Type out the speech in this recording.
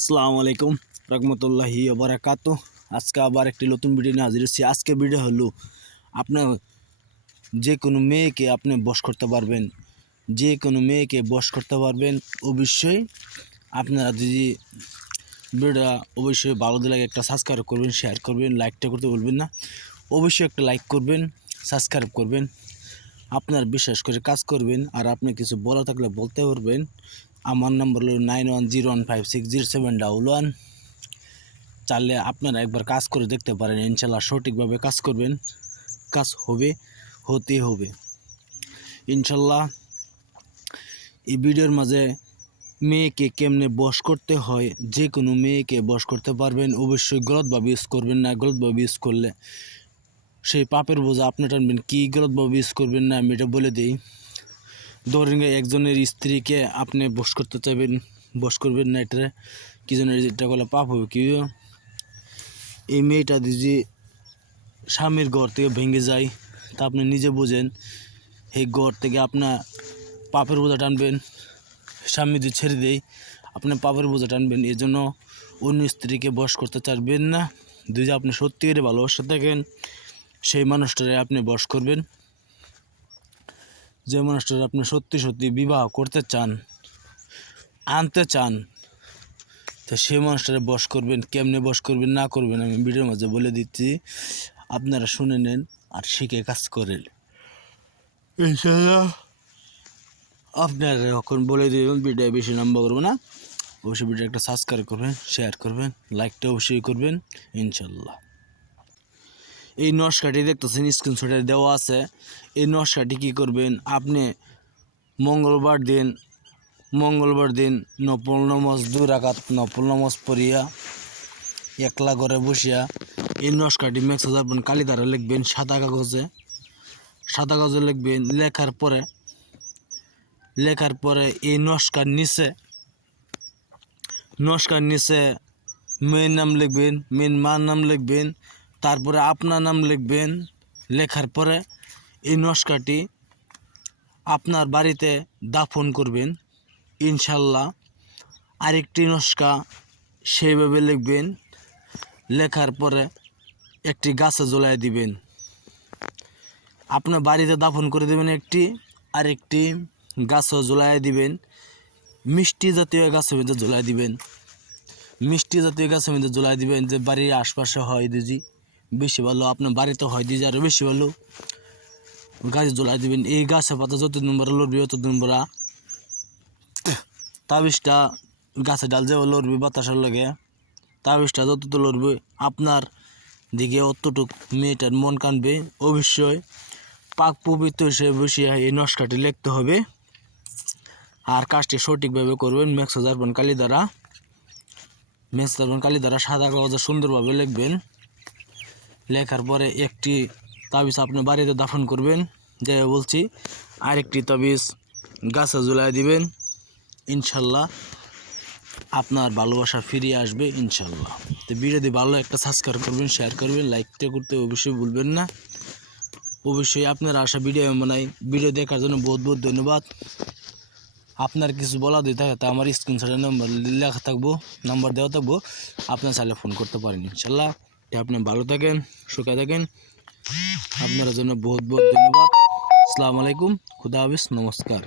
আসসালামু আলাইকুম রহমতুল্লাহি বারাকাত আজকে আবার একটি নতুন ভিডিও নিয়ে হাজির হচ্ছি আজকে ভিডিও হলো আপনার যে কোনো মেয়েকে আপনি বশ করতে পারবেন। যে কোনো মেয়েকে বশ করতে পারবেন। অবশ্যই আপনারা যদি ভিডিওটা অবশ্যই ভালো লাগে একটা সাবস্ক্রাইব করবেন শেয়ার করবেন লাইকটা করতে বলবেন না। অবশ্যই একটা লাইক করবেন সাবস্ক্রাইব করবেন। আপনার বিশ্বাস করে কাজ করবেন। আর আপনি কিছু বলা থাকলে বলতে পারবেন। আমার নম্বর হলো nine one zero one five six zero seven double one. চাইলে আপনারা একবার কাজ করে দেখতে পারেন, ইনশাল্লাহ সঠিকভাবে কাজ করবেন। কাজ হবে, হতে হবে। ইনশাল্লাহ এই ভিডিওর মাঝে মেয়েকে কেমনে বশ করতে হয়, যে কোনো মেয়েকে বশ করতে পারবেন। অবশ্যই গলতভাবে ইউজ করবেন না, গলতভাবে ইউজ করলে সেই পাপের বোঝা আপনি টানবেন, কী গলতভাবে ইউজ করবেন না আমি এটা বলে দিই। ধরেন একজনের স্ত্রীকে আপনি বস করতে চাইবেন বস করবেন না, এটা কি জন্য এটা করলে পাপ হবে কি এই মেয়েটা যদি স্বামীর ঘর থেকে ভেঙে যায়, তা আপনি নিজে বোঝেন, এই ঘর থেকে আপনার পাপের বোঝা টানবেন, স্বামী যদি ছেড়ে দেয়, আপনি পাপের বোঝা টানবেন, এই জন্য অন্য স্ত্রীকে বস করতে চাইবেন না। যদি আপনি সত্যি করে ভালোবাসা থাকেন, সেই মানুষটারে আপনি বস করবেন। যে মানুষটার আপনি সত্যি সত্যি বিবাহ করতে চান, আনতে চান, তো সেই মানুষটারে বস করবেন, কেমনে বস করবেন, না করবেন আমি ভিডিওর মাঝে বলে দিচ্ছি, আপনারা শুনে নেন আর শিখে কাজ করেন। ইনশাল্লাহ আপনারা এখন বলে দেবেন ভিডিও বেশি লম্বা করব না, অবশ্যই ভিডিও একটা সাবস্ক্রাইব করবেন শেয়ার করবেন লাইকটা অবশ্যই করবেন ইনশাল্লাহ এই নস্কাটি দেখতেছেন স্ক্রিনশটে দেওয়া আছে। এই নস্কাটি কী করবেন? আপনি মঙ্গলবার দিন মঙ্গলবার দিন নপল নমজ, দুই রাখাত নপল নমজ পড়িয়া একলা ঘরে বসিয়া এই নস্কাটি মেক্স যাবেন কালিদারে লিখবেন সাদা কাগজে। সাদা কাগজে লিখবেন, লেখার পরে লেখার পরে এই নস্কার নিচে নস্কার নিচে মেয়ের নাম লিখবেন মেন মার নাম লিখবেন তারপরে আপনার নাম লিখবেন। লেখার পরে এই নস্কাটি আপনার বাড়িতে দাফন করবেন। ইনশাল্লাহ আরেকটি নস্কা সেইভাবে লিখবেন। লেখার পরে একটি গাছে জ্বলাই দিবেন। আপনার বাড়িতে দাফন করে দেবেন একটি, আরেকটি গাছও জ্বলাই দিবেন। মিষ্টি জাতীয় গাছের মধ্যে জ্বলাই দিবেন। মিষ্টি জাতীয় গাছের মধ্যে জ্বলাই দিবেন যে বাড়ির আশপাশে হয় দিজি। বেশি ভালো, আপনার বাড়িতে হয় দিজি আরও বেশি ভালো। গাছ জ্বলাই দিবেন, এই গাছের পাতা যতদিন বড় লড়বি ততদিন বড়া তাবিজটা গাছে ডাল যে লড়বি, বাতাসের লাগে। তাবিজটা যত লড়বে, আপনার দিকে অতটুক মেয়েটার মন কানবে। অবশ্যই পাক পবিত্র হিসেবে বসিয়ে এই নস্কাটি লিখতে হবে। আর কাজটি সঠিকভাবে করবেন মেক্স জারবন কালি দ্বারা মেক্স জারবন কালি দ্বারা সাদা কাগজে সুন্দরভাবে লিখবেন। লেখার পরে একটি তাবিজ আপনি বাড়িতে দাফন করবেন, যে বলছি, আরেকটি তাবিজ গাছে ঝুলাই দিবেন, ইনশাল্লাহ আপনার ভালোবাসা ফিরিয়ে আসবে, ইনশাল্লাহ। তো ভিডিওটি ভালো একটা সাবস্ক্রাইব করবেন শেয়ার করবেন লাইকটা করতে অবশ্যই ভুলবেন না। অবশ্যই আপনার আশা ভিডিও বানাই ভিডিও দেখার জন্য বহুত বহুত ধন্যবাদ। আপনার কিছু বলা দিয়ে থাকে, তা আমার স্ক্রিনশটের নম্বর লেখা থাকব নাম্বার দেওয়া থাকব, আপনার চাইলে ফোন করতে পারেন, ইনশাল্লাহ। আপনি ভালো থাকেন, সুখে থাকেন। আপনার জন্য বহুত বহুত ধন্যবাদ। আসসালামু আলাইকুম, খুদা হাফিজ, নমস্কার।